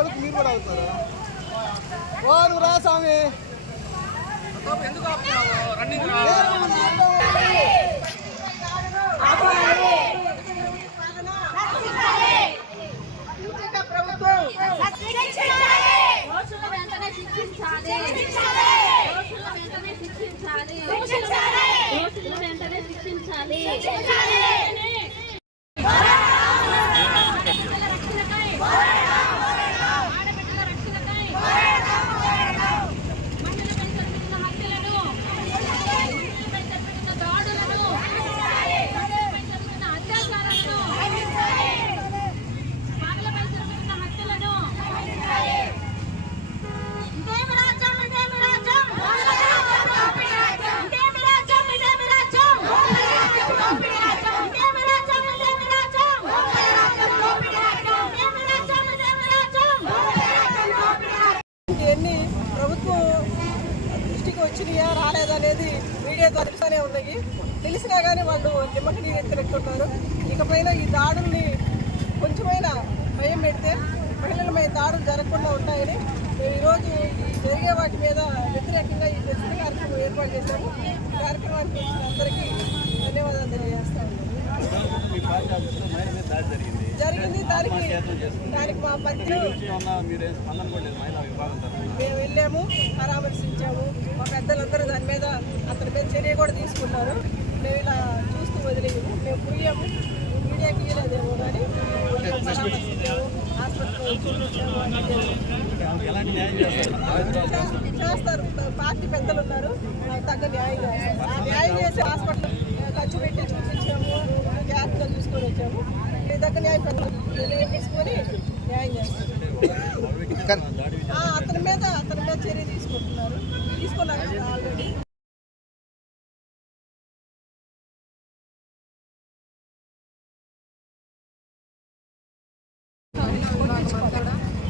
కొడుకు మీరు కూడా అవుతారు. ఓ నువ్వు రా స్వామి. ఎందుకు ఆపుతున్నావు? రన్నింగ్ శిక్షించాలి. ఇవన్నీ ప్రభుత్వం దృష్టికి వచ్చినాయా రాలేదనేది మీడియాతో తెలుస్తూనే ఉన్నాయి. తెలిసినా కానీ వాళ్ళు నిమ్మకి నీరు ఎత్తినట్టున్నారు. ఇకపైన ఈ దాడుల్ని కొంచెమైనా భయం పెడితే మహిళల మీద దాడులు జరగకుండా ఉంటాయని మేము ఈరోజు జరిగే వాటి మీద వ్యతిరేకంగా ఈ నిరసన కార్యక్రమం ఏర్పాటు చేశాము. ఈ కార్యక్రమానికి అందరికీ ధన్యవాదాలు తెలియజేస్తాము. జరిగింది దానికి మా మంత్రి మేము వెళ్ళాము, పరామర్శించాము. మా పెద్దలందరూ దాని మీద అతని మీద చర్య కూడా తీసుకున్నారు. మేము ఇలా చూస్తూ వదిలేము, మేము పోయాము. మీడియాకి ఇవ్వలేదేమో కానీ పరామర్శించాము, హాస్పిటల్లో చేస్తారు. పార్టీ పెద్దలు ఉన్నారు, తగ్గ న్యాయం చేస్తారు. ఆ న్యాయం చేసి హాస్పిటల్ ఖర్చు పెట్టి చూపించాము, జాగ్రత్తగా చూసుకొని వచ్చాము. మీ దగ్గర న్యాయం తీసుకొని న్యాయం చేస్తారు. అతని మీద చర్య తీసుకున్నారు ఆల్రెడీ.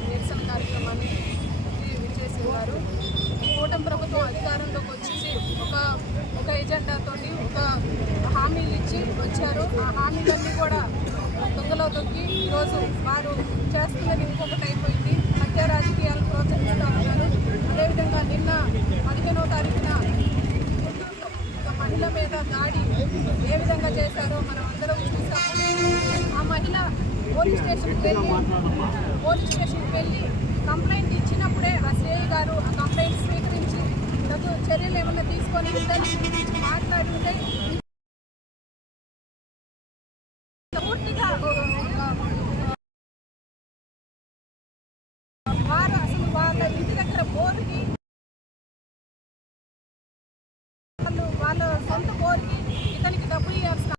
నిరసన కార్యక్రమాన్ని విచ్చేసేవారు. కూటమి ప్రభుత్వం అధికారంలోకి వచ్చింది ఒక ఎజెండాతో ఒక హామీలు ఇచ్చి వచ్చారు. ఆ హామీలన్నీ కూడా దొంగలో దొక్కి ఈరోజు వారు చేస్తున్నది ఇంకొకటి అయిపోయింది. మధ్య రాజకీయాలు ప్రోత్సహిస్తూ ఉన్నారు. అదేవిధంగా నిన్న 15వ తారీఖున ఒక మహిళ మీద దాడి ఏ విధంగా చేశారో మనం అందరం చూసాము. ఆ మహిళ పోలీస్ స్టేషన్కి వెళ్ళి కంప్లైంట్ ఇచ్చినప్పుడే ఆ సిఐ గారు ఆ కంప్లైంట్ స్వీకరించి తగు చర్యలు ఏమైనా తీసుకొని మాట్లాడుతుంటే పూర్తిగా వారు అసలు వాళ్ళ ఇంటి దగ్గర బోర్కి వాళ్ళ సొంత బోర్కి ఇతనికి డబ్బులు ఇవ్వాల్సిన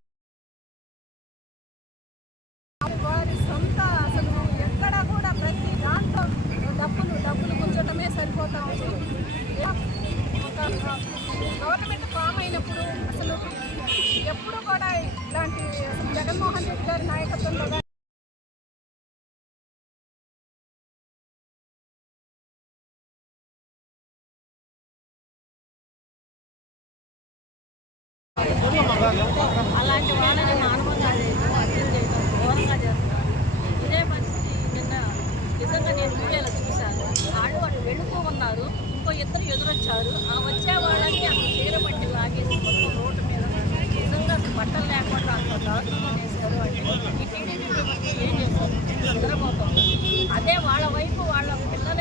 వారి సొంత అసలు ఎక్కడ కూడా ప్రతి దాంట్లో డబ్బులు గుంజటమే సరిపోతా ఉంది. ఒక గవర్నమెంట్ ఫామ్ అయినప్పుడు అసలు ఎప్పుడు కూడా ఇలాంటి జగన్మోహన్ రెడ్డి గారి నాయకత్వంలో అలాంటి వాళ్ళని నానమగారు హత్యలు చేయడం ఘోరంగా చేస్తారు. ఇదే పరిస్థితి నిన్న నిజంగా నేను వీడియోలో చూశాను. వాళ్ళు వెళుతూ ఉన్నారు, ఇంకో ఇద్దరు ఎదురొచ్చారు. ఆ వచ్చే వాళ్ళని అసలు చీర పట్టి లాగేసి మొత్తం రోడ్డు మీద నిజంగా బట్టలు లేకుండా అంత దారుణంగా చేశారు. అంటే ఈ టీడీపీ ప్రభుత్వం ఏం చేశారు? నిద్రపోతుంది. అదే వాళ్ళ వైపు వాళ్ళ పిల్లలు